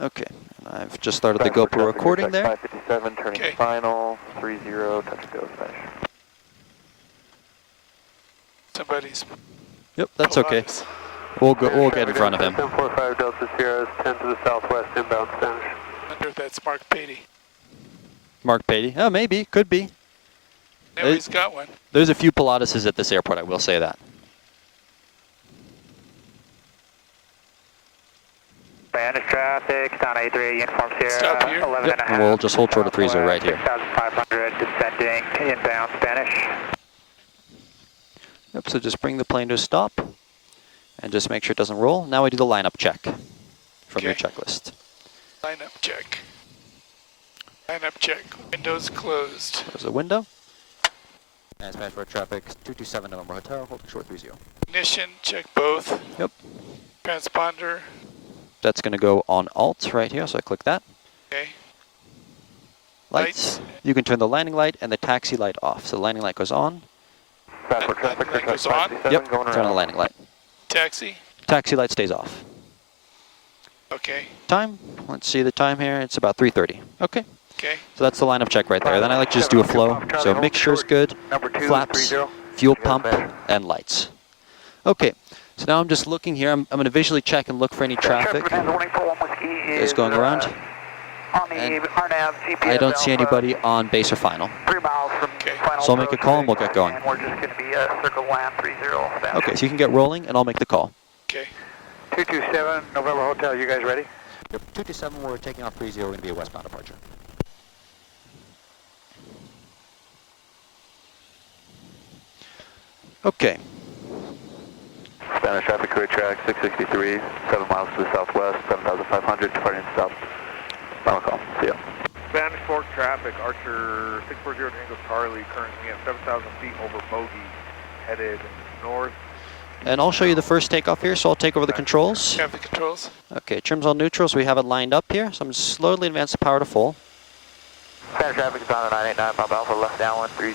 Okay, I've just started the GoPro recording there. 557, turning final, 30, touch and go, Spanish. Somebody's. Yep, that's okay. We'll get in front of him. 1045 Delta Sierra, 10 to the southwest, inbound Spanish. I wonder if that's Mark Patey. Mark Patey? Oh, maybe, could be. No, he's got one. There's a few Pilatuses at this airport, I will say that. Spanish traffic, down 83, uniform Sierra, Stop here. 11 Yep, and a and half. we'll just hold short of 30 right here. 6,500, descending, inbound Spanish. Yep, so just bring the plane to a stop and just make sure it doesn't roll. Now we do the lineup check from your checklist. Lineup check. Lineup check. Windows closed. There's a window. And Spanish for traffic, 227 November Hotel, holding short 30. Ignition, check both. Yep. Transponder. That's going to go on alt right here, so I click that. Okay. Lights. You can turn the landing light and the taxi light off. So the landing light goes on. Passport traffic, Landing light goes on. Yep, going turn on the landing light. Taxi. Taxi light stays off. Okay. Time, let's see the time here. It's about 3:30. Okay. Okay. So that's the lineup check right there. Then I like to just do a flow. So mixture's good, flaps, fuel pump, and lights. Okay, so now I'm just looking here. I'm going to visually check and look for any traffic that's going around. And I don't see anybody on base or final. 3 miles from final. So I'll make a call and we'll get going. And we're just going to be circle land 30. Okay, so you can get rolling and I'll make the call. Okay. 227 November Hotel, you guys ready? Yep, 227, we're taking off 30, we're going to be a westbound departure. Okay. Spanish traffic, career track, 663, 7 miles to the southwest, 7,500, departing south. Final call, see ya. Spanish Fork traffic, Archer 640 Tango Charlie, currently at 7,000 feet over bogey, headed north. And I'll show you the first takeoff here, so I'll take over the controls. You have the controls. Okay, trim's on neutral, so we have it lined up here. So I'm just slowly advance the power to full. Spanish traffic is on a 989, Pop Alpha, left downwind 30,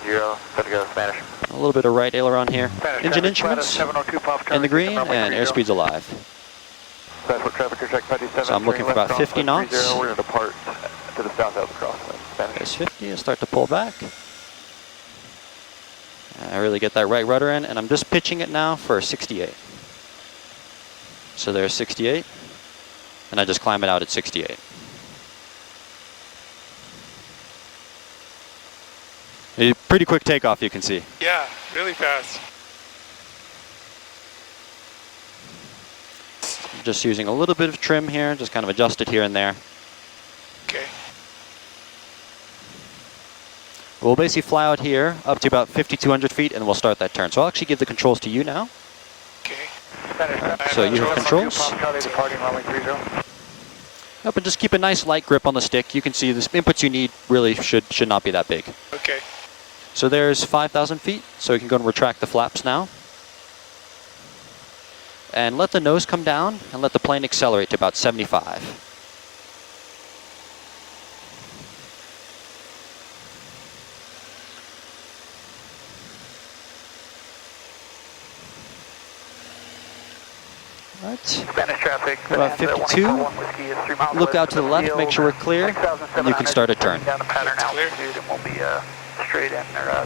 set to go, Spanish. A little bit of right aileron here. Spanish Engine traffic, instruments 702, Pop, in the green, runway and 30. airspeed's alive. Spanish traffic, career track 57. So I'm looking for about 50 knots. We're going to depart to the south out of the crosswind, Spanish. There's 50, I'll start to pull back. I really get that right rudder in, and I'm just pitching it now for 68. So there's 68, and I just climb it out at 68. A pretty quick takeoff, you can see. Yeah, really fast. Just using a little bit of trim here, just kind of adjust it here and there. Okay. We'll basically fly out here up to about 5,200 feet, and we'll start that turn. So I'll actually give the controls to you now. Okay. So you have controls. Yep, and just keep a nice light grip on the stick. You can see the inputs you need really should not be that big. Okay. So there's 5,000 feet, so we can go and retract the flaps now. And let the nose come down and let the plane accelerate to about 75. Right. Spanish traffic. About 52. Look out to the left, make sure we're clear, and you can start a turn. Down to pattern altitude, and we'll be straight in or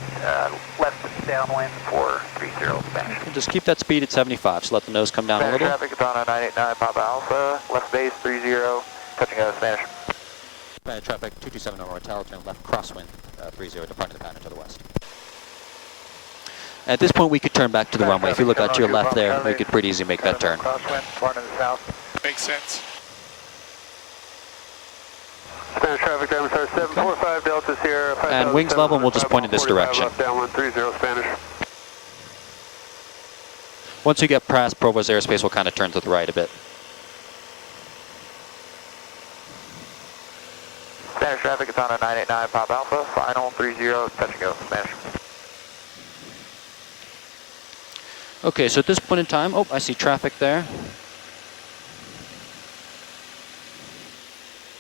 left downwind for 30 Spanish. And just keep that speed at 75, so let the nose come down a little. Traffic is on a 989, Papa Alpha, left base 30, touching out of Spanish. Spanish traffic, 227 over hotel, turn left crosswind, 30, departing the pattern to the west. At this point, we could turn back to the runway. If you look out to your left there, we could pretty easily make that turn. Makes sense. Spanish traffic, diamond star 745 Delta Sierra. And wings level, and we'll just point in this direction. Left downwind 30 Spanish. Once we get past Provo's airspace, we'll kind of turn to the right a bit. Spanish traffic is on a 989 Pop Alpha, final 30, touch and go, Spanish. Okay, so at this point in time, oh, I see traffic there.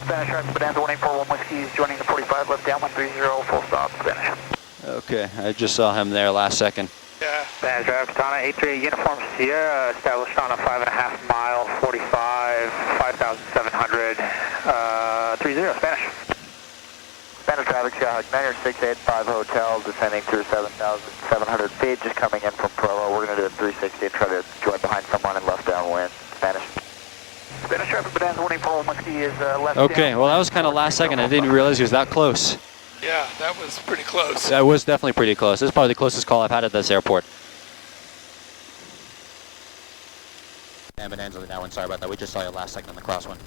Spanish traffic, Bonanza 1841 Whiskey is joining the 45 left downwind 30, full stop, Spanish. Okay, I just saw him there last second. Yeah. Spanish traffic, Katana 83 Uniform Sierra, established on a 5.5 mile, 45, 5 5,700, 30, Spanish. Spanish traffic, Skyhawk 9685 Hotel, descending through 7,700 feet, just coming in from Provo. We're going to do a 360 and try to join behind someone in left downwind. Spanish. Spanish traffic, Bonanza 184 Whiskey is left Okay, down. well that was kind of last second. I didn't realize he was that close. Yeah, that was pretty close. That was definitely pretty close. This is probably the closest call I've had at this airport. And Bonanza on that one, sorry about that. We just saw you last second on the cross one.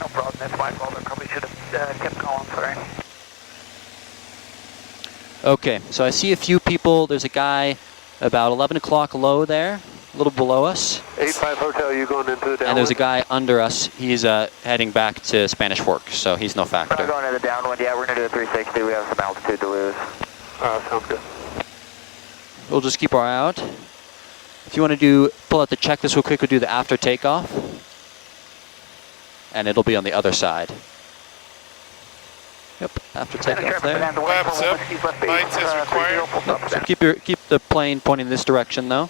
No problem, that's my fault. I probably should have kept calling, sorry. Okay, so I see a few people. There's a guy about 11 o'clock low there, a little below us. 85 Hotel, you going into the downwind? And there's a guy under us. He's heading back to Spanish Fork, so he's no We're factor. not going to the downwind yet. We're going to do a 360. We have some altitude to lose. Sounds good. We'll just keep our eye out. If you want to pull out the checklist real quick, we'll do the after takeoff. And it'll be on the other side. Yep, after takeoff there. Flaps up, lights as required. Yep, so keep the plane pointing this direction though.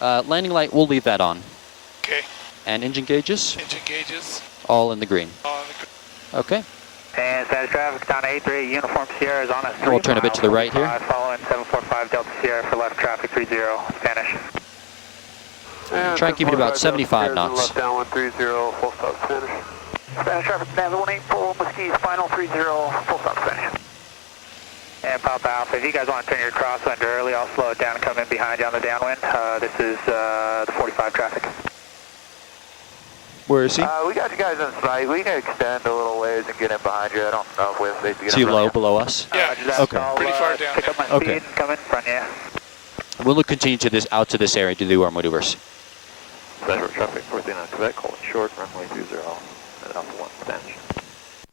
Landing light, we'll leave that on. Okay, And engine gauges, engine gauges all in the green. on the Okay. And Spanish traffic, down 83, Uniform Sierra is on us. And we'll turn a bit to the right here. Following 745 Delta Sierra for left traffic, 30, Spanish. Try and keep it about 75 knots. Left downwind 30, full stop Spanish. Spanish traffic, Bonanza 184 Whiskey, final 30, full stop Spanish. And Papa Alpha, if you guys want to turn your crosswind early, I'll slow it down and come in behind you on the downwind. This is the 45 traffic. Where is he? We got you guys in sight. We can extend a little ways and get in behind you. I don't know if we have space to get Is he in front low of you. below us? Yeah, Okay. I'll, pretty far down pick up my Okay. speed and come in front of you. We'll continue to out to this area to do our maneuvers. Special traffic, 49 Quebec, calling short, runway 20, at Alpha 1, Spanish.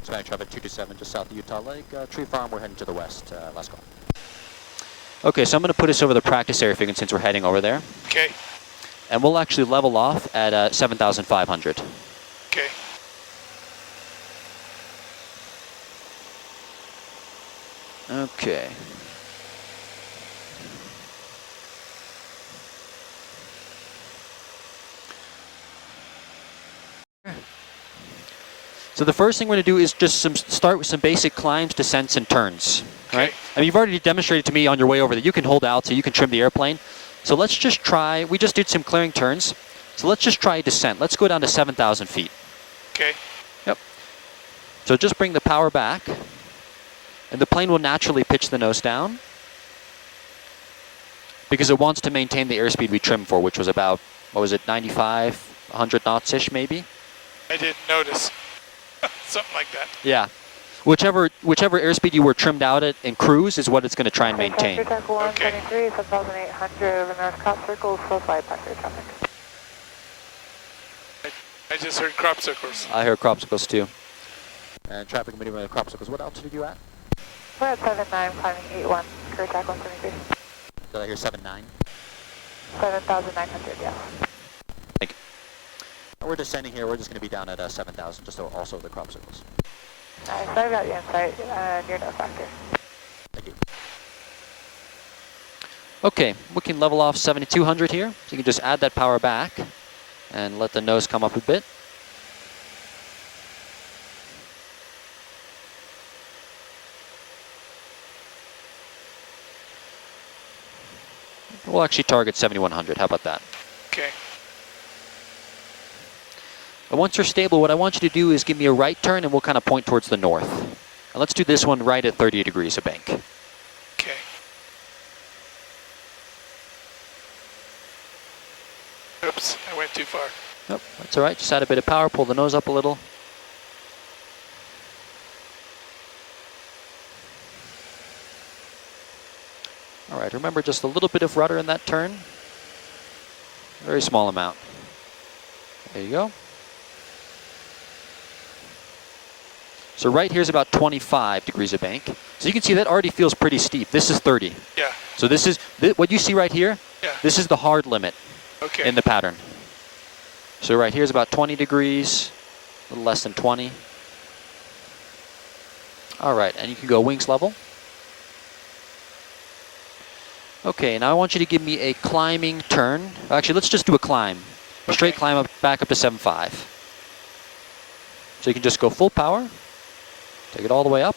Spanish traffic 227 just south of Utah Lake. Tree Farm, we're heading to the west. Last call. Okay, so I'm going to put us over the practice area figure since we're heading over there. Okay, And we'll actually level off at 7,500. okay. Okay. So the first thing we're going to do is just start with some basic climbs, descents, and turns. Right? Okay. I mean, you've already demonstrated to me on your way over that you can hold out, so you can trim the airplane. So let's just try. We just did some clearing turns. So let's just try a descent. Let's go down to 7,000 feet. Okay. Yep. So just bring the power back, and the plane will naturally pitch the nose down because it wants to maintain the airspeed we trimmed for, which was about, what was it, 95, 100 knots-ish maybe? I didn't notice. Something like that. Yeah. Whichever airspeed you were trimmed out at in cruise is what it's going to try and maintain. Okay. 173, 7,800 over North Crop Circle, full flight passenger traffic. I just heard crop circles. I heard cropsicles too. And traffic committee with cropsicles. What altitude are you at? We're at 79, climbing 81, career track 173. Did I hear 7.9? 7,900, yeah. We're descending here. We're just going to be down at 7,000, just also the cropsicles. Nice, I've got you in sight, near no factor. Thank you. Okay, we can level off 7,200 here. So you can just add that power back and let the nose come up a bit. We'll actually target 7,100. How about that? Okay. And once you're stable, what I want you to do is give me a right turn and we'll kind of point towards the north. And let's do this one right at 30 degrees of bank. Okay. Oops, I went too far. Nope, that's all right. Just add a bit of power, pull the nose up a little. All right, remember just a little bit of rudder in that turn. Very small amount. There you go. So right here is about 25 degrees of bank. So you can see that already feels pretty steep. This is 30. Yeah. So this is, what you see right here, Yeah. this is the hard limit Okay. in the pattern. So right here is about 20 degrees, a little less than 20. All right, and you can go wings level. Okay, now I want you to give me a climbing turn. Actually, let's just do a climb. Straight Okay. climb up, back up to 7.5. So you can just go full power, take it all the way up.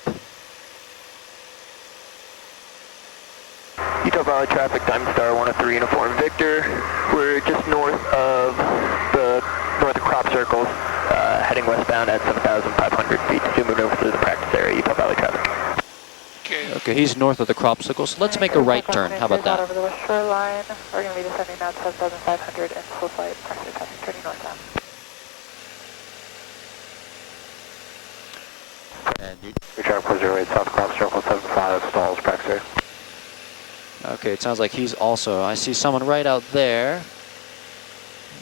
Utah Valley traffic, Diamond Star 103 Uniform Victor. We're just north of crop circles, heading westbound at 7,500 feet. Zooming over through the practice area, Utah Valley traffic. Okay. Okay, he's north of the cropsicles. Let's make a right turn. How about that? Over the west shoreline. We're going to be descending now 7,500 and slow flight, pressure traffic turning northbound. And your traffic 408 South Crop Circle 75 stalls, practice area. Okay, it sounds like he's also, I see someone right out there.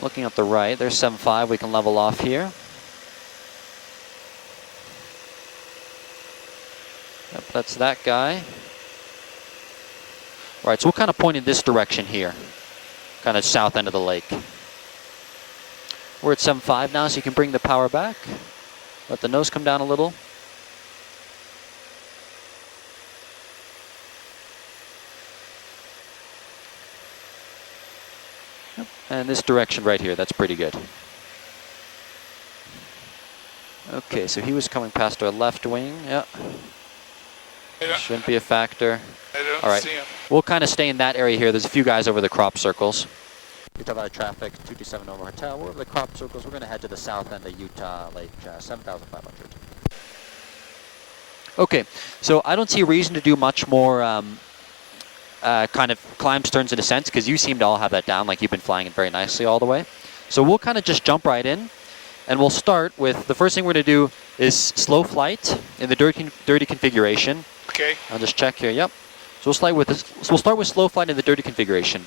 Looking up the right, there's 7.5, we can level off here. Yep, that's that guy. All right, so we'll kind of point in this direction here. Kind of south end of the lake. We're at 7.5 now, so you can bring the power back. Let the nose come down a little. And this direction right here, that's pretty good. Okay, so he was coming past our left wing. Yeah. Shouldn't be a factor. I don't All right. see him. We'll kind of stay in that area here. There's a few guys over the crop circles. Utah Valley traffic, 227 over hotel. We're over the crop circles. We're going to head to the south end of Utah Lake, 7,500. Okay, so I don't see a reason to do much more kind of climbs, turns, and ascents, because you seem to all have that down, like you've been flying it very nicely all the way. So we'll kind of just jump right in, and we'll start with, the first thing we're going to do is slow flight in the dirty configuration. Okay. I'll just check here, yep. So we'll start with slow flight in the dirty configuration.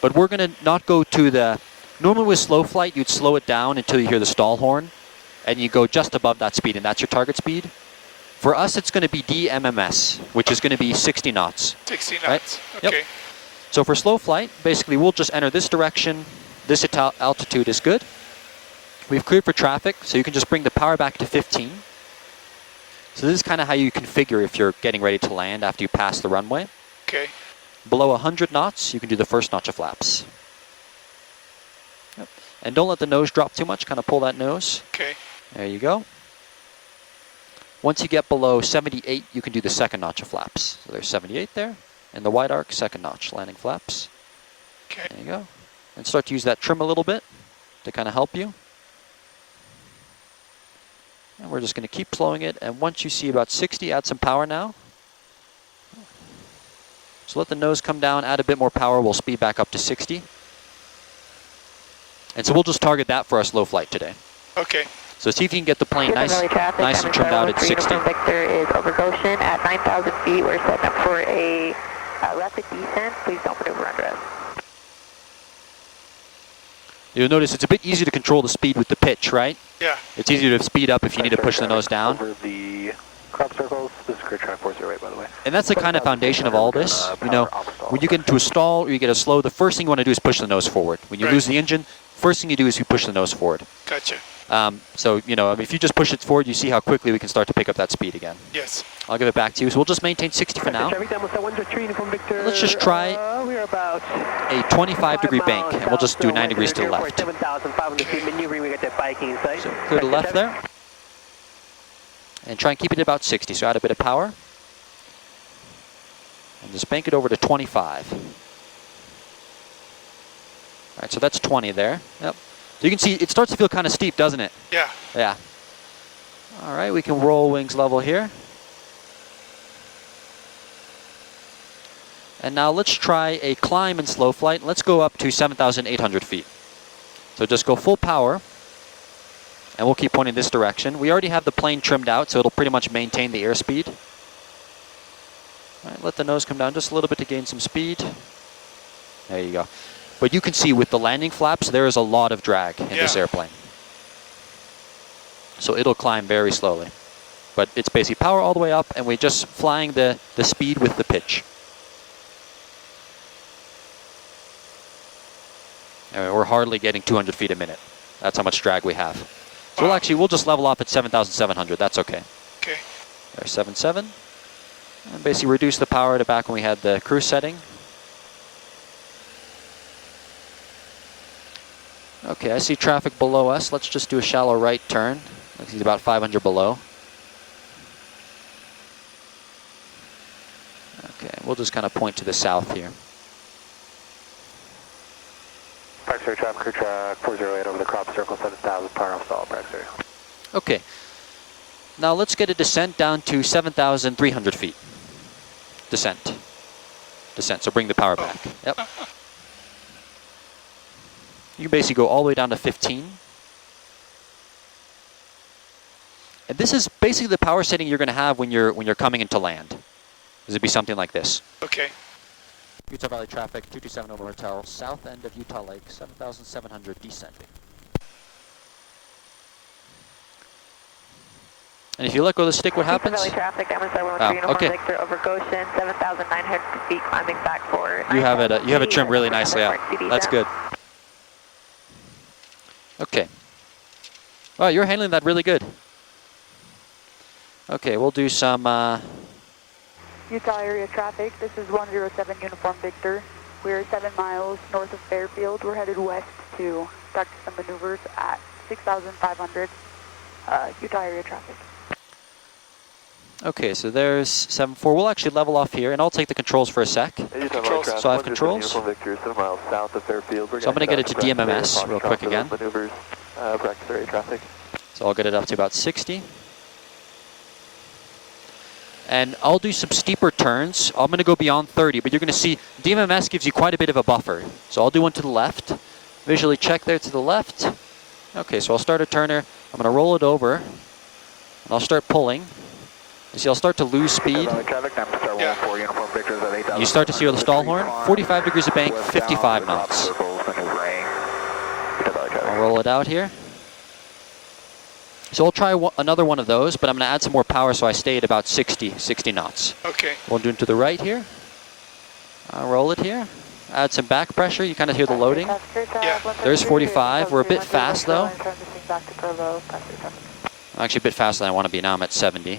But we're going to not go to the, normally with slow flight, you'd slow it down until you hear the stall horn, and you go just above that speed, and that's your target speed. For us, it's going to be DMMS, which is going to be 60 knots. 60 knots. Right? Okay. Yep. So for slow flight, basically we'll just enter this direction. This altitude is good. We've cleared for traffic, so you can just bring the power back to 15. So this is kind of how you configure if you're getting ready to land after you pass the runway. Okay. Below 100 knots, you can do the first notch of flaps. Yep. And don't let the nose drop too much, kind of pull that nose. Okay. There you go. Once you get below 78, you can do the second notch of flaps. So there's 78 there, and the wide arc, second notch, landing flaps. Okay. There you go. And start to use that trim a little bit to kind of help you. And we're just going to keep slowing it, and once you see about 60, add some power now. So let the nose come down, add a bit more power, we'll speed back up to 60. And so we'll just target that for our slow flight today. Okay. So see if you can get the plane nice and trimmed out at 60. Victor is over Goshen at 9,000 feet. We're setting up for a rapid descent. Please don't maneuver under us. You'll notice it's a bit easier to control the speed with the pitch, right? Yeah. It's easier to speed up if you need to push the nose down. Over the crop circles. This is Great Track 408, by the way. And that's the kind of foundation of all this. You know, when you get into a stall or you get a slow, the first thing you want to do is push the nose forward. When you Right. lose the engine, first thing you do is you push the nose forward. Gotcha. So, you know, if you just push it forward, you see how quickly we can start to pick up that speed again. Yes. I'll give it back to you. So we'll just maintain 60 for now. Let's just try a 25-degree bank, and we'll just do 9 degrees to the left. So clear to the left there. And try and keep it at about 60. So add a bit of power. And just bank it over to 25. All right, so that's 20 there. Yep. So you can see it starts to feel kind of steep, doesn't it? Yeah. Yeah. All right, we can roll wings level here. And now let's try a climb in slow flight. Let's go up to 7,800 feet. So just go full power, and we'll keep pointing this direction. We already have the plane trimmed out, so it'll pretty much maintain the airspeed. All right, let the nose come down just a little bit to gain some speed. There you go. But you can see with the landing flaps, there is a lot of drag in this airplane. So it'll climb very slowly. But it's basically power all the way up, and we're just flying the speed with the pitch. And we're hardly getting 200 feet a minute. That's how much drag we have. So we'll just level off at 7,700. That's okay. Okay. There's 7.7. And basically reduce the power to back when we had the cruise setting. Okay, I see traffic below us. Let's just do a shallow right turn. Looks he's about 500 below. Okay, we'll just kind of point to the south here. Praxair traffic, crew track 408 over the crop circle, 7,000, power off stall, Praxair. Okay. Now let's get a descent down to 7,300 feet. Descent. Descent, so bring the power back. Yep. You can basically go all the way down to 15. And this is basically the power setting you're going to have when you're coming into land. This would be something like this. Okay. Utah Valley traffic, 227 over hotel, south end of Utah Lake, 7,700 descending. And if you let go of the stick, what happens? Utah Valley traffic, MSR 113 okay. Victor over Goshen, 7,900 feet climbing back for. You have it trimmed really nicely out. That's good. Okay. Wow, you're handling that really good. Okay, we'll do some. Utah area traffic, this is 107 Uniform Victor. We're 7 miles north of Fairfield. We're headed west to start some maneuvers at 6,500 Utah area traffic. Okay, so there's 7-4. We'll actually level off here, and I'll take the controls for a sec. So I have controls. So I'm going to get it to DMMS real quick again. So I'll get it up to about 60. And I'll do some steeper turns. I'm going to go beyond 30, but you're going to see DMMS gives you quite a bit of a buffer. So I'll do one to the left. Visually check there to the left. Okay, so I'll start a turner. I'm going to roll it over, and I'll start pulling. You see, I'll start to lose speed. You start to see where the stall horn, 45 degrees of bank, 55 knots. I'll roll it out here. So I'll try another one of those, but I'm going to add some more power so I stay at about 60 knots. Okay. We'll do it to the right here. I'll roll it here. Add some back pressure. You kind of hear the loading. Yeah. There's 45. We're a bit fast, though. I'm actually a bit faster than I want to be now. I'm at 70.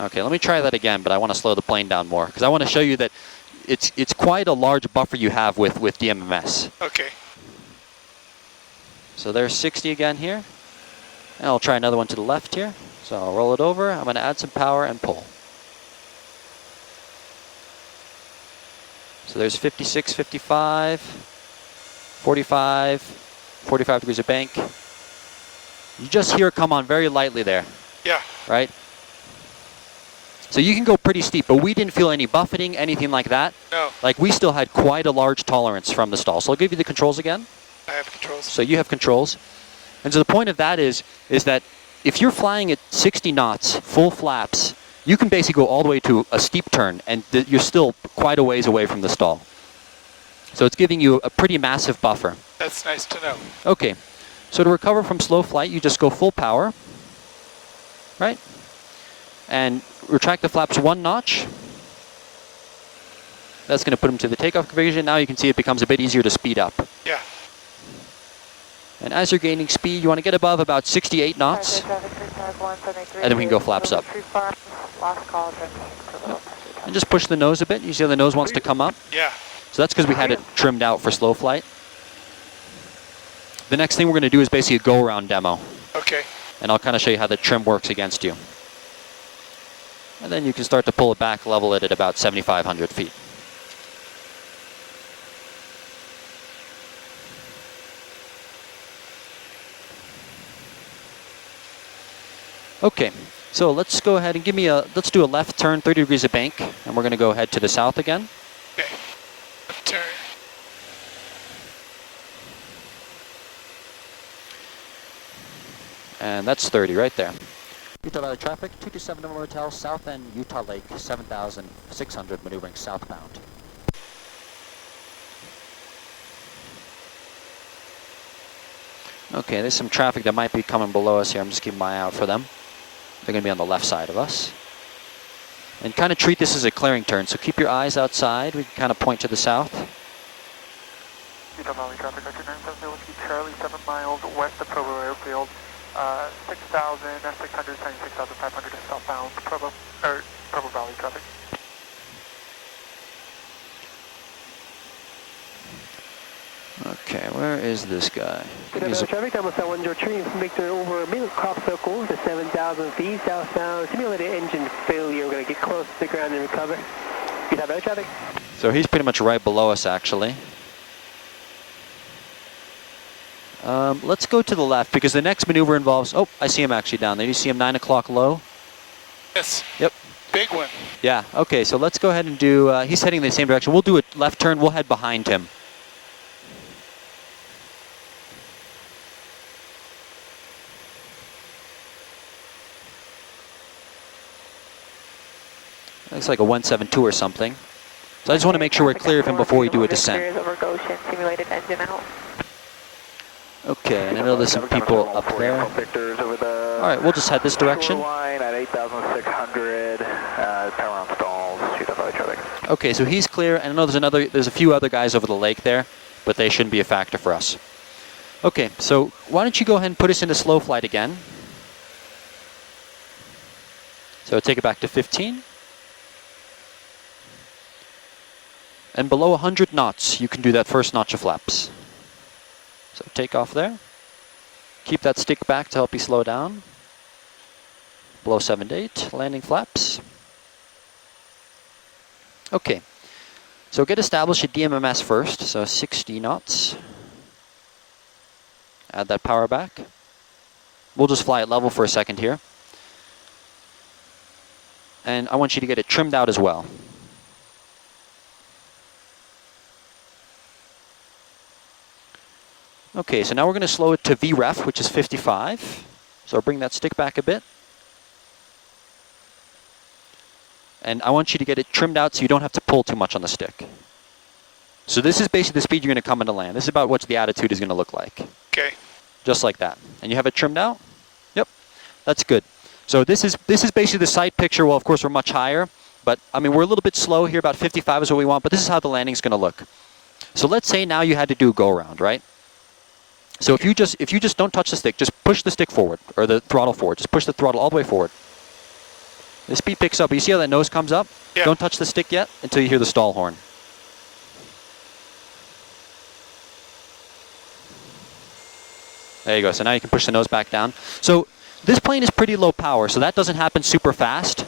Okay, let me try that again, but I want to slow the plane down more because I want to show you that it's quite a large buffer you have with DMMS. Okay. So there's 60 again here. And I'll try another one to the left here. So I'll roll it over. I'm going to add some power and pull. So there's 56, 55, 45, 45 degrees of bank. You just hear it come on very lightly there. Yeah. Right? So you can go pretty steep, but we didn't feel any buffeting, anything like that. No. Like we still had quite a large tolerance from the stall. So I'll give you the controls again. I have controls. So you have controls. And so the point of that is that if you're flying at 60 knots, full flaps, you can basically go all the way to a steep turn, and you're still quite a ways away from the stall. So it's giving you a pretty massive buffer. That's nice to know. Okay. So to recover from slow flight, you just go full power, right? And retract the flaps 1 notch. That's going to put them to the takeoff configuration. Now you can see it becomes a bit easier to speed up. Yeah. And as you're gaining speed, you want to get above about 68 knots. And then we can go flaps up. And just push the nose a bit. You see how the nose wants to come up? Yeah. So that's because we had it trimmed out for slow flight. The next thing we're going to do is basically a go-around demo. Okay. And I'll kind of show you how the trim works against you. And then you can start to pull it back, level it at about 7,500 feet. Okay, so let's go ahead and let's do a left turn, 30 degrees of bank, and we're going to go head to the south again. Okay. Left turn. And that's 30 right there. Utah Valley traffic, 227 November Hotel, south end, Utah Lake, 7,600, maneuvering southbound. Okay, there's some traffic that might be coming below us here. I'm just keeping my eye out for them. They're going to be on the left side of us. And kind of treat this as a clearing turn, so keep your eyes outside. We can kind of point to the south. Utah Valley traffic, Archer 970, Whiskey Charlie, 7 miles west of Provo Airfield, 6,600, 76,500 southbound, Provo Valley traffic. is this guy? Good He's traffic, Thomas 103, Victor over middle crop circle to 7,000 feet southbound. Simulated engine failure. We're going to get close to the ground and recover. Good have traffic. So he's pretty much right below us, actually. Let's go to the left, because the next maneuver involves... Oh, I see him actually down there. You see him 9 o'clock low? Yes. Yep. Big one. Yeah, okay, so let's go ahead and do... he's heading in the same direction. We'll do a left turn. We'll head behind him. Looks like a 172 or something. So I just want to make sure we're clear of him before we do a descent. Over Goshen, simulated engine out. Okay, and I know there's some people up there. All right, we'll just head this direction. Line at 8,600, power on stalls, shoot up traffic. Okay, so he's clear, and I know there's a few other guys over the lake there, but they shouldn't be a factor for us. Okay, so why don't you go ahead and put us into slow flight again. So take it back to 15. And below 100 knots, you can do that first notch of flaps. So take off there. Keep that stick back to help you slow down. Below 78, landing flaps. Okay, so get established at DMMS first, so 60 knots. Add that power back. We'll just fly at level for a second here. And I want you to get it trimmed out as well. Okay, so now we're going to slow it to VREF, which is 55. So I'll bring that stick back a bit. And I want you to get it trimmed out so you don't have to pull too much on the stick. So this is basically the speed you're going to come into land. This is about what the attitude is going to look like. Okay. Just like that. And you have it trimmed out? Yep, that's good. So this is basically the sight picture. Well, of course, we're much higher. But, I mean, we're a little bit slow here. About 55 is what we want. But this is how the landing's going to look. So let's say now you had to do a go-around, right? So if you just don't touch the stick, just push the stick forward, or the throttle forward. Just push the throttle all the way forward. The speed picks up. You see how that nose comes up? Yeah. Don't touch the stick yet until you hear the stall horn. There you go. So now you can push the nose back down. So this plane is pretty low power, so that doesn't happen super fast.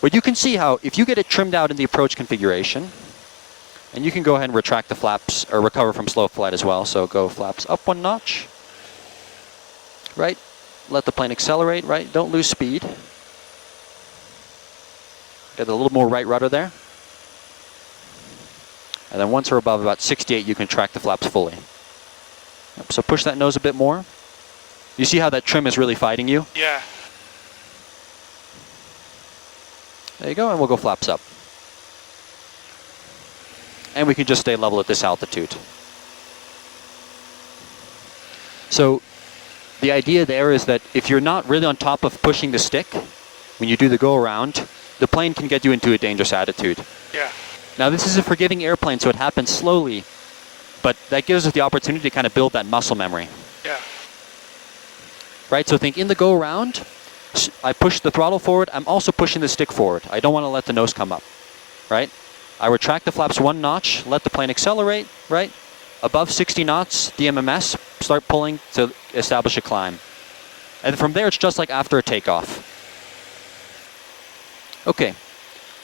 But you can see how if you get it trimmed out in the approach configuration, and you can go ahead and retract the flaps, or recover from slow flight as well. So go flaps up 1 notch. Right? Let the plane accelerate, right? Don't lose speed. Get a little more right rudder there. And then once we're above about 68, you can track the flaps fully. Yep, so push that nose a bit more. You see how that trim is really fighting you? Yeah. There you go, and we'll go flaps up. And we can just stay level at this altitude. So the idea there is that if you're not really on top of pushing the stick, when you do the go-around, the plane can get you into a dangerous attitude. Yeah. Now this is a forgiving airplane, so it happens slowly, but that gives us the opportunity to kind of build that muscle memory. Yeah. Right, so think in the go-around, I push the throttle forward, I'm also pushing the stick forward. I don't want to let the nose come up, right? I retract the flaps 1 notch, let the plane accelerate, right? Above 60 knots, DMMS, start pulling to establish a climb. And from there, it's just like after a takeoff. Okay,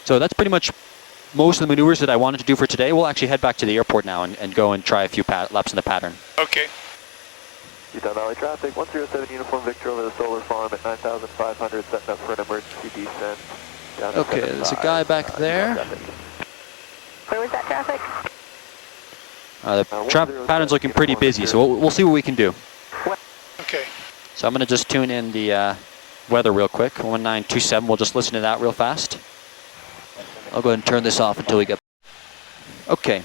so that's pretty much most of the maneuvers that I wanted to do for today. We'll actually head back to the airport now and go and try a few laps in the pattern. Okay. Utah Valley traffic, 107 Uniform Victor over the solar farm at 9,500, setting up for an emergency descent. Okay, there's a guy back there. Where was that traffic? The pattern's looking pretty busy, so we'll see what we can do. Okay. So I'm going to just tune in the weather real quick. 1927, we'll just listen to that real fast. I'll go ahead and turn this off until we get... Okay.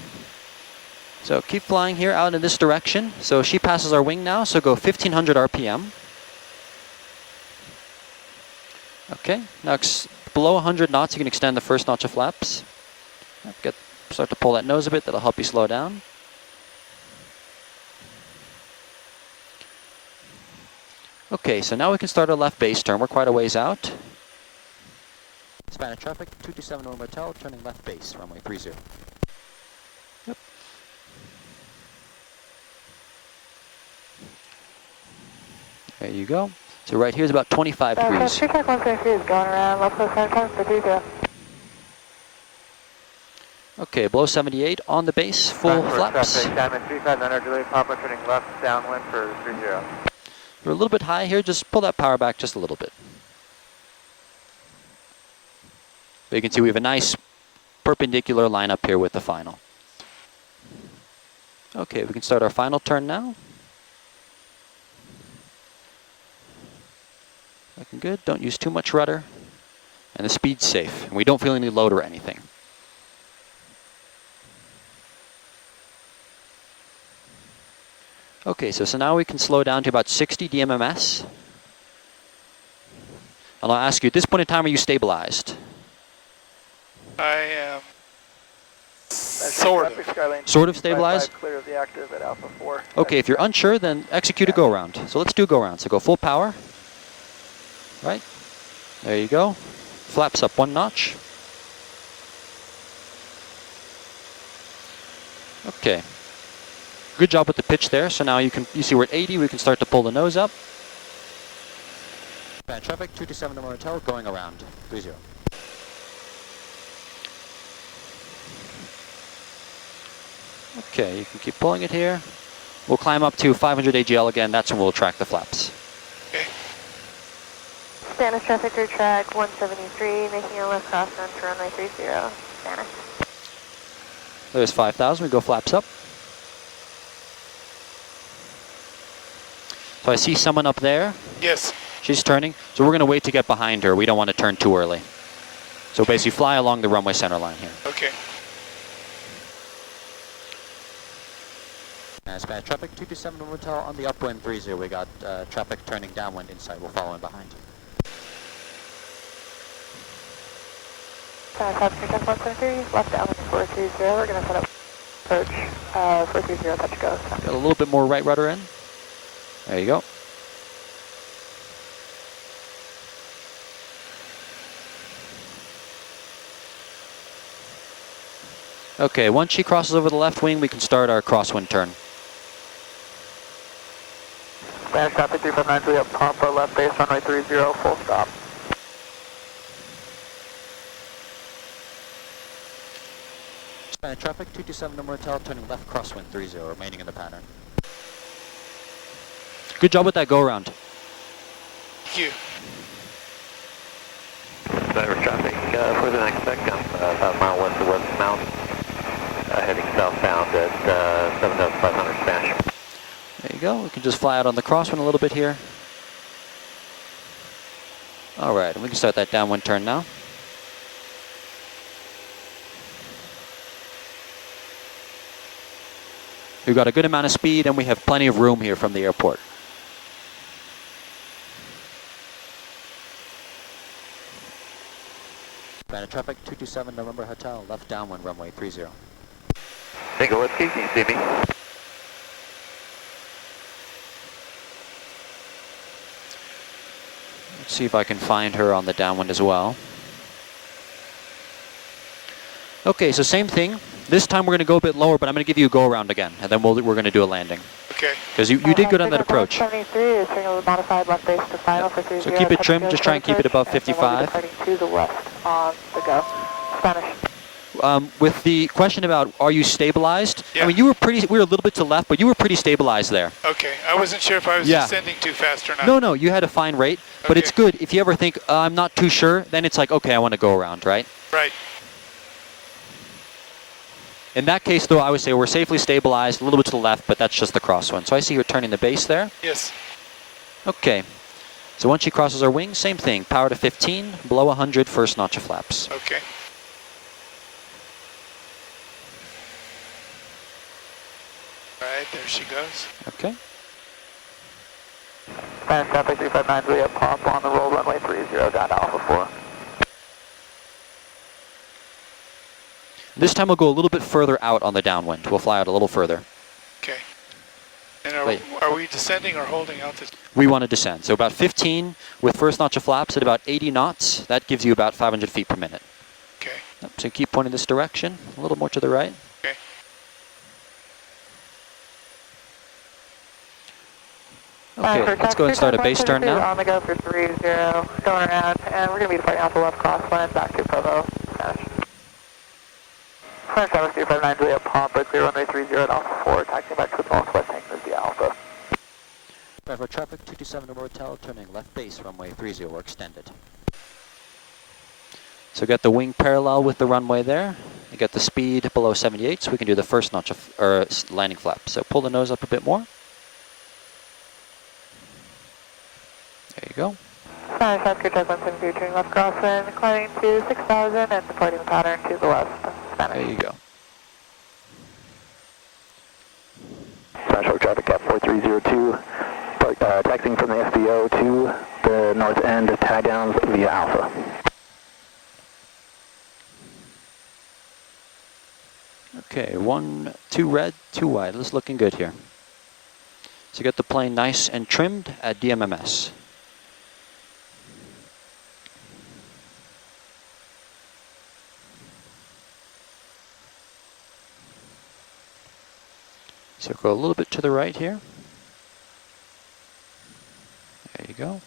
So keep flying here out in this direction. So she passes our wing now, so go 1,500 RPM. Okay, now below 100 knots, you can extend the first notch of flaps. Start to pull that nose a bit, that'll help you slow down. Okay, so now we can start our left base turn. We're quite a ways out. Spanish traffic, 227 North Motel, turning left base, runway 30. Yep. There you go. So right here is about 25 degrees. Check 173 is going around. Left coast 7 Okay, below 78 on the base, full flaps. Diamond 3500 delay, Papa turning left downwind for 30. We're a little bit high here, just pull that power back just a little bit. But you can see we have a nice perpendicular line up here with the final. Okay, we can start our final turn now. Looking good, don't use too much rudder. And the speed's safe, and we don't feel any load or anything. Okay, so now we can slow down to about 60 DMMS. And I'll ask you, at this point in time, are you stabilized? I am sort of. Sort of stabilized? Clear of the active at Alpha 4. Okay, if you're unsure, then execute a go-around. So let's do a go-around. So go full power. Right? There you go. Flaps up 1 notch. Okay. Good job with the pitch there. So now you see we're at 80. We can start to pull the nose up. Bad traffic, 227 to Hotel, going around. 30. Okay, you can keep pulling it here. We'll climb up to 500 AGL again. That's when we'll track the flaps. Okay. Spanish traffic through track 173, making a left cross run to runway 30. Spanish. There's 5,000. We go flaps up. So I see someone up there. Yes. She's turning. So we're going to wait to get behind her. We don't want to turn too early. So basically fly along the runway center line here. Okay. Spanish traffic 227 Hotel on the upwind 30. We got traffic turning downwind inside. We'll follow in behind. Spanish traffic check 173, left downwind 430. We're going to set up approach 430, touch go. Got a little bit more right rudder in. There you go. Okay, once she crosses over the left wing, we can start our crosswind turn. Spanish traffic 3593 up Papa, left base runway 30, full stop. Spanish traffic 227 to Hotel, turning left crosswind 30, remaining in the pattern. Good job with that go-around. Thank you. Spanish traffic further than expect, I'm about a mile west of West Mount, heading southbound at 7,500 Spanish. There you go. We can just fly out on the crosswind a little bit here. All right, and we can start that downwind turn now. We've got a good amount of speed, and we have plenty of room here from the airport. Spanish traffic 227 November Hotel, left downwind runway 30. Bingo, let's keep, can you see me? Let's see if I can find her on the downwind as well. Okay, so same thing. This time we're going to go a bit lower, but I'm going to give you a go-around again, and then we're going to do a landing. Okay. Because you did good on that approach. 173 is signal modified left base to final for 30. So keep it trimmed, just try and keep it above 55. Departing to the west on the go. Spanish. With the question about are you stabilized? Yeah. I mean, we were a little bit to left, but you were pretty stabilized there. Okay. I wasn't sure if I was descending too fast or not. No, you had a fine rate, but Okay. it's good. If you ever think, I'm not too sure, then it's like, okay, I want to go around, right? Right. In that case, though, I would say we're safely stabilized, a little bit to the left, but that's just the crosswind. So I see her turning the base there. Yes. Okay. So once she crosses our wing, same thing. Power to 15, below 100, first notch of flaps. Okay. All right, there she goes. Okay. Spanish traffic 3593 up Papa on the roll runway 30, down Alpha 4. This time we'll go a little bit further out on the downwind. We'll fly out a little further. Okay. And Wait. are we descending or holding altitude? We want to descend. So about 15 with first notch of flaps at about 80 knots. That gives you about 500 feet per minute. Okay. Yep, so keep pointing this direction, a little more to the right. Okay. Okay, let's go and start a base turn now. On the go for 30, going around, and we're going to be departing off the left crosswind back to Provo, Spanish. French Travis 359 Juliet Papa, clear runway 30 at Alpha 4, taxiing back to the northwest hangar via Alpha. Bravo traffic, 227 Number Hotel, turning left base, runway 30, we're extended. So get the wing parallel with the runway there. You get the speed below 78, so we can do the first notch of, or landing flap. So pull the nose up a bit more. There you go. Spanish Oscar Tech 172, turning left crosswind, climbing to 6,000 and departing the pattern to the west. Spanish. There you go. Spanish traffic at 4302, taxiing from the SBO to the north end of tag downs via Alpha. Okay, 1, 2 red, 2 white. It's looking good here. So get the plane nice and trimmed at DMMS. So go a little bit to the right here. There you go.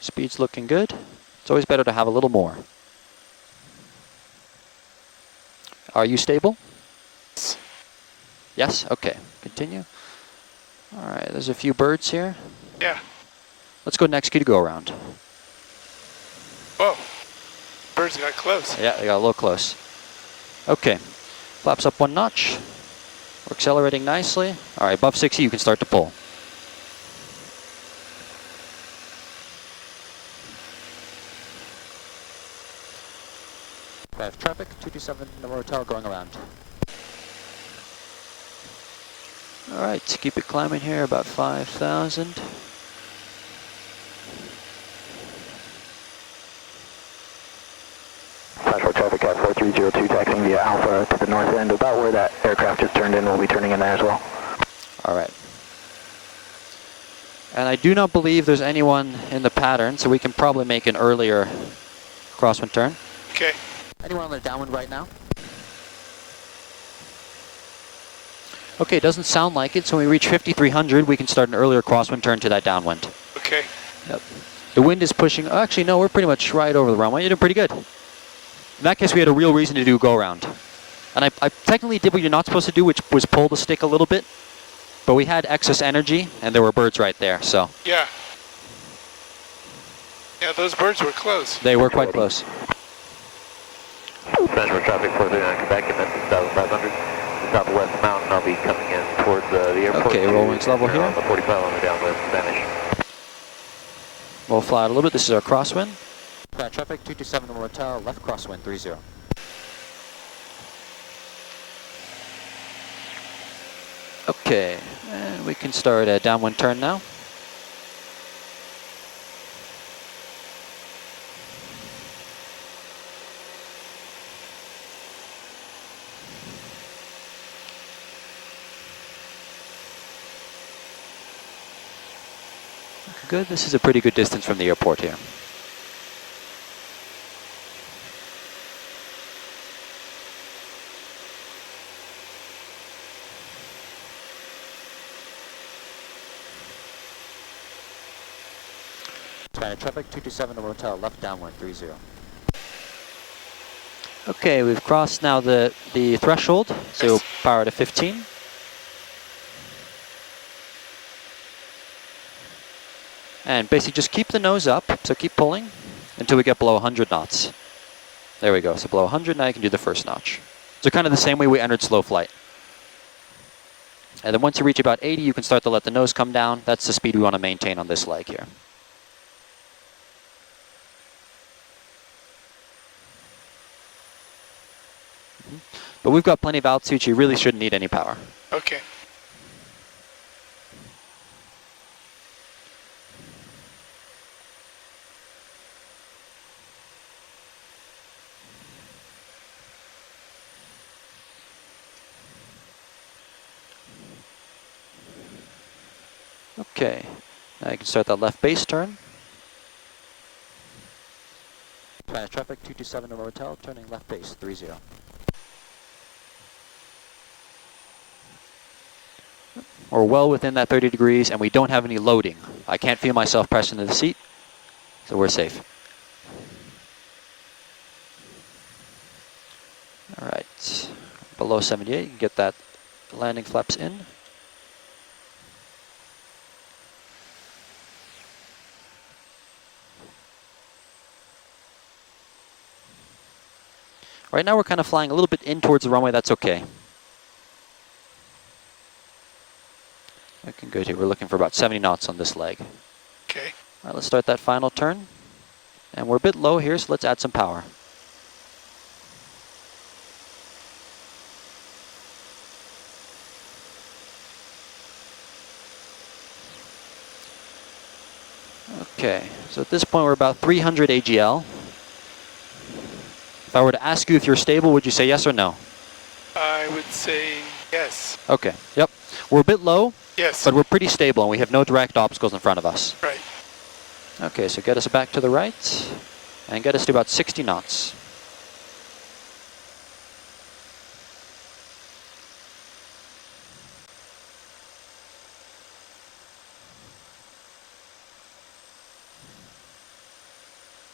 Speed's looking good. It's always better to have a little more. Are you stable? Yes? Okay. Continue. All right, there's a few birds here. Yeah. Let's go next key to go around. Whoa. Birds got close. Yeah, they got a little close. Okay. Flaps up 1 notch. We're accelerating nicely. All right, above 60, you can start to pull. We have traffic, 227 Number Hotel going around. All right, keep it climbing here, about 5,000. Spanish traffic at 4302, taxiing via Alpha to the north end, about where that aircraft just turned in. We'll be turning in there as well. All right. And I do not believe there's anyone in the pattern, so we can probably make an earlier crosswind turn. Okay. Anyone on the downwind right now? Okay, doesn't sound like it, so when we reach 5,300, we can start an earlier crosswind turn to that downwind. Okay. Yep. The wind is pushing, oh, actually no, we're pretty much right over the runway. You're doing pretty good. In that case, we had a real reason to do go around. And I technically did what you're not supposed to do, which was pull the stick a little bit. But we had excess energy, and there were birds right there, so. Yeah. Yeah, those birds were close. They were quite close. Spanish traffic 439 Quebec and then 6,500. Southwest mountain, I'll be coming in towards the airport. Okay, roll wings level here. On the 45 on the downwind, Spanish. We'll fly out a little bit. This is our crosswind. Traffic 227 Number Hotel, left crosswind 30. Okay, and we can start a downwind turn now. Good, this is a pretty good distance from the airport here. Traffic 227 Number Hotel, left downwind 30. Okay, we've crossed now the threshold, so power to 15. And basically just keep the nose up, so keep pulling until we get below 100 knots. There we go, so below 100, now you can do the first notch. So kind of the same way we entered slow flight. And then once you reach about 80, you can start to let the nose come down. That's the speed we want to maintain on this leg here. But we've got plenty of altitude, so you really shouldn't need any power. Okay. Okay, now you can start that left base turn. Traffic 227 Number Hotel, turning left base 30. We're well within that 30 degrees, and we don't have any loading. I can't feel myself pressed into the seat, so we're safe. All right, below 78, you can get that landing flaps in. Right now we're kind of flying a little bit in towards the runway, that's okay. Looking good here, we're looking for about 70 knots on this leg. Okay. All right, let's start that final turn. And we're a bit low here, so let's add some power. Okay, so at this point we're about 300 AGL. If I were to ask you if you're stable, would you say yes or no? I would say yes. Okay, yep. We're a bit low, Yes. but we're pretty stable and we have no direct obstacles in front of us. Right. Okay, so get us back to the right and get us to about 60 knots.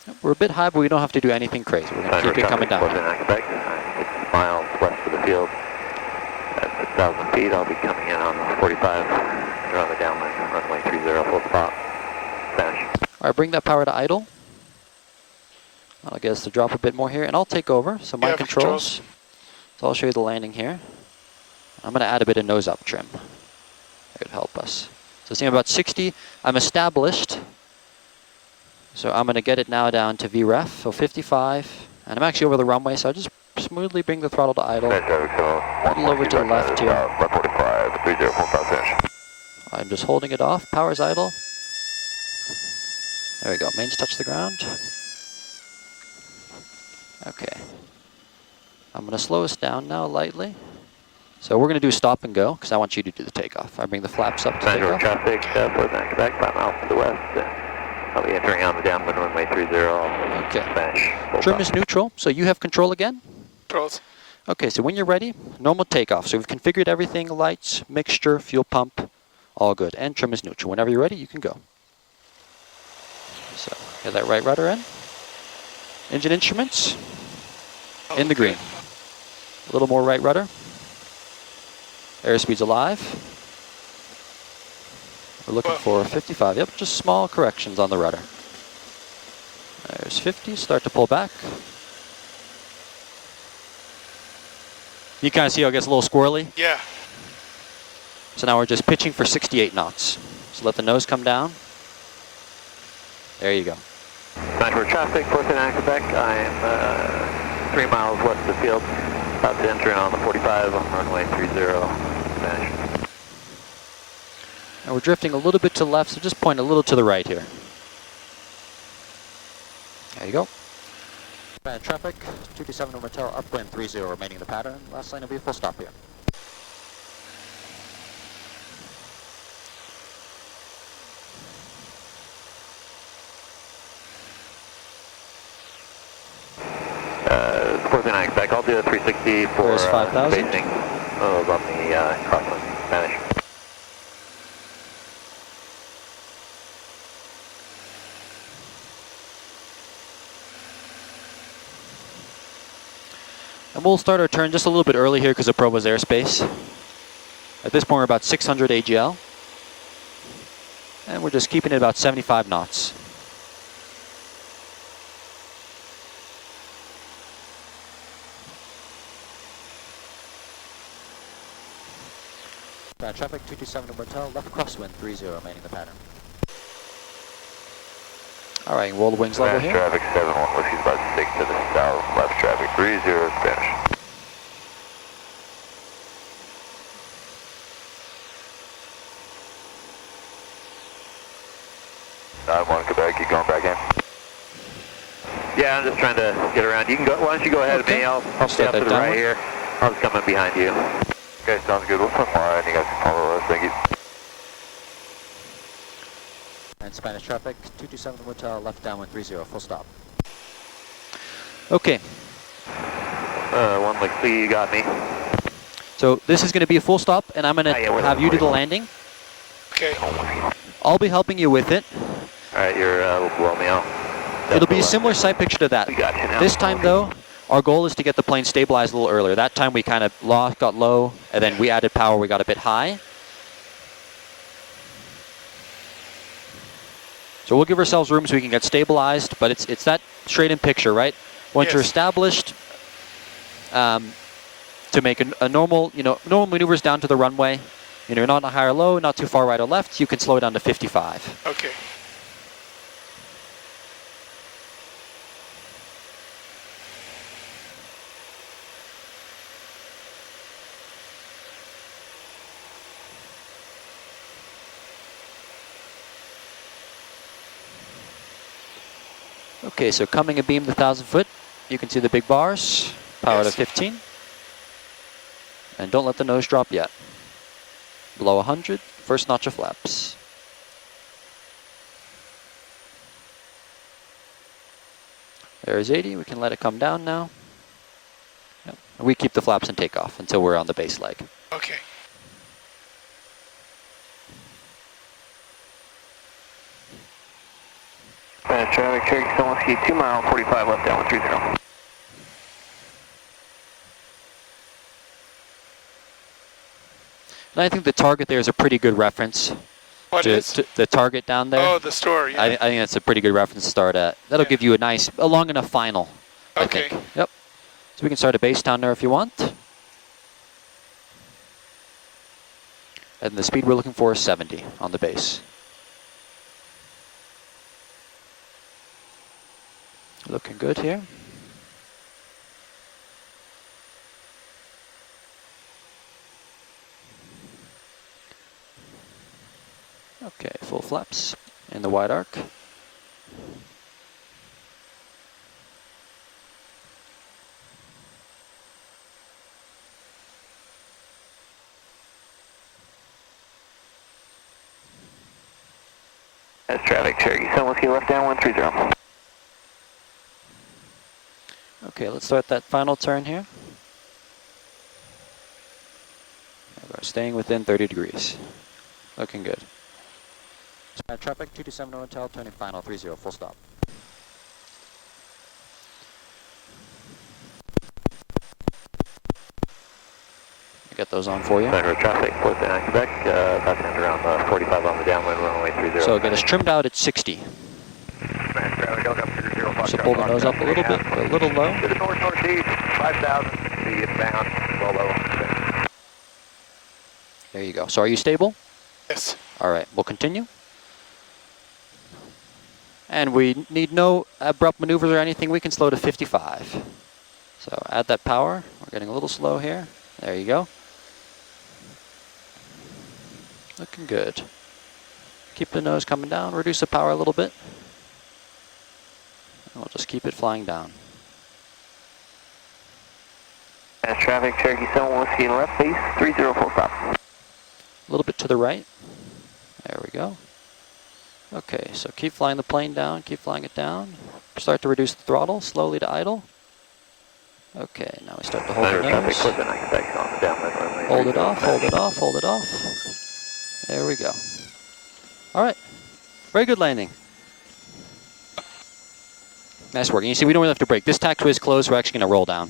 Yep, we're a bit high, but we don't have to do anything crazy. We're going to keep it coming down. 6 miles west of the field at 6,000 feet. I'll be coming in on 45 around the downwind, runway 30, full stop. Spanish. All right, bring that power to idle. I'll get us to drop a bit more here, and I'll take over. So my controls. So I'll show you the landing here. I'm going to add a bit of nose up trim. That would help us. So see, I'm about 60. I'm established. So I'm going to get it now down to VREF, so 55. And I'm actually over the runway, so I just smoothly bring the throttle to idle. A little over to the left here. 145, 30, full stop finish. I'm just holding it off. Power's idle. There we go. Mains touch the ground. Okay. I'm going to slow us down now lightly. So we're going to do stop and go, because I want you to do the takeoff. I bring the flaps up to take off. Traffic, for back 5 miles to the west. I'll be entering on the downwind runway 30. Okay. Spanish. Trim is neutral, so you have control again? Controls. Okay, so when you're ready, normal takeoff. So we've configured everything, lights, mixture, fuel pump, all good. And trim is neutral. Whenever you're ready, you can go. So get that right rudder in. Engine instruments, in the green. A little more right rudder. Airspeed's alive. We're looking for 55. Yep, just small corrections on the rudder. There's 50. Start to pull back. You kind of see how it gets a little squirrely? Yeah. So now we're just pitching for 68 knots. So let the nose come down. There you go. Vancouver traffic, Port St. Quebec. I am 3 miles west of the field. About to enter in on the 45 on runway 30. Spanish. And we're drifting a little bit to the left, so just point a little to the right here. There you go. Bad traffic, 227 Hotel, upwind 30 remaining the pattern. Last line will be a full stop here. Port St. Quebec, I'll do a 360 for There's 5,000. spacing on the crosswind. Spanish. And we'll start our turn just a little bit early here because of Provo's airspace. At this point, we're about 600 AGL. And we're just keeping it about 75 knots. Bad traffic, 227 Hotel, left crosswind 30 remaining the pattern. All right, roll the wings level here. Traffic 71, whiskey's about 6 to the south, left traffic 30, Spanish. I want to Quebec, you going back in? Yeah, I'm just trying to get around. You can go. Why don't you go ahead of me? I'll stay up to the right here. I'll just come in behind you. Okay, sounds good. We'll come wide. You guys can follow us. Thank you. And Spanish traffic, 227 Hotel, left downwind 30, full stop. Okay. One like C, you got me. So this is going to be a full stop, and I'm going to have you do the landing. Okay. I'll be helping you with it. All right, you're below me out. It'll be a similar sight picture to that. We got you now. This time, though, our goal is to get the plane stabilized a little earlier. That time we kind of got low, and then we added power, we got a bit high. So we'll give ourselves room so we can get stabilized, but it's that straight-in picture, right? Once you're established, to make a normal, normal maneuvers down to the runway. You're not high or low, not too far right or left. You can slow down to 55. Okay. Okay, so coming abeam the 1,000 foot, you can see the big bars, power to 15. And don't let the nose drop yet. Below 100, first notch of flaps. There's 80, we can let it come down now. Yep. We keep the flaps in takeoff until we're on the base leg. Okay. Traffic, Cherokee, Solinski, 2 mile, 45 left, down 130. And I think the target there is a pretty good reference. What is? To the target down there. Oh, the store, yeah. I think that's a pretty good reference to start at. That'll give you a long enough final, I think. Yep. So we can start a base down there if you want. And the speed we're looking for is 70 on the base. Looking good here. Okay, full flaps in the wide arc. That's traffic, Cherokee, Solinski, left down 130. Okay, let's start that final turn here. We're staying within 30 degrees. Looking good. Traffic 227 hotel, turning final 30, full stop. I got those on for you. Center traffic, port down Quebec, about to end around 45 on the downwind, runway 30. So get us trimmed out at 60. So pull the nose up a little bit, a little low. To the north-northeast, 5,000 feet inbound, well low. There you go. So are you stable? Yes. All right, we'll continue. And we need no abrupt maneuvers or anything. We can slow to 55. So add that power. We're getting a little slow here. There you go. Looking good. Keep the nose coming down. Reduce the power a little bit. And we'll just keep it flying down. Traffic, Cherokee 7 left base, 304 stop. A little bit to the right. There we go. Okay, so keep flying the plane down, keep flying it down. Start to reduce the throttle, slowly to idle. Okay, now we start to hold the nose. Hold it off, hold it off, hold it off. There we go. All right, very good landing. Nice work. And you see, we don't really have to brake. This taxiway is closed, we're actually gonna roll down.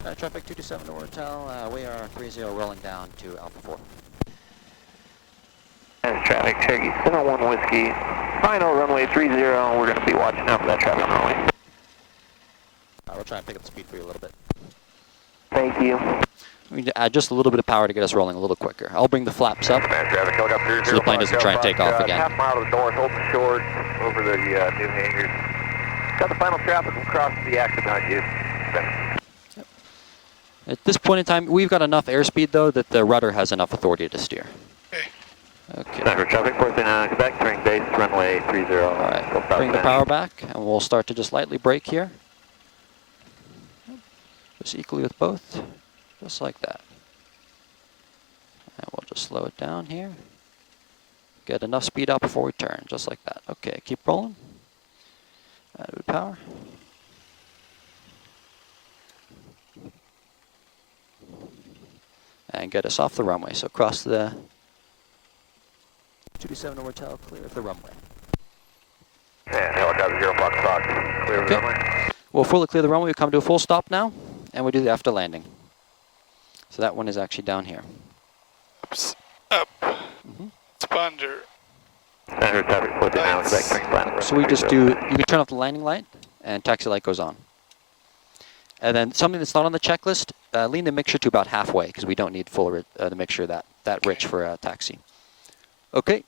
Traffic 227 to Hotel, we are 30 rolling down to Alpha 4. That's traffic, Cherokee 71 Whiskey, final runway 30, we're going to be watching out for that traffic on the runway. We'll try and pick up the speed for you a little bit. Thank you. We need to add just a little bit of power to get us rolling a little quicker. I'll bring the flaps up Traffic, so the plane doesn't try and take off again. Half mile to the north, open short, over the new hangars. Got the final traffic across the axis behind you. Yep. At this point in time, we've got enough airspeed though that the rudder has enough authority to steer. Okay. Center traffic, port in Quebec, turning base, runway 30. All right, bring the power back, and we'll start to just lightly brake here. Just equally with both, just like that. And we'll just slow it down here. Get enough speed out before we turn, just like that. Okay, keep rolling. Added power. and get us off the runway. So cross the 227 over tail, clear of the runway. And helicopter 0 Fox, clear of the runway. We'll fully clear the runway. We come to a full stop now, and we do the after landing. So that one is actually down here. Oops. Up. Sponder. Center traffic float now, expecting land. So we just do, you can turn off the landing light, and taxi light goes on. And then something that's not on the checklist, lean the mixture to about halfway, because we don't need full the mixture that rich for a taxi. Okay,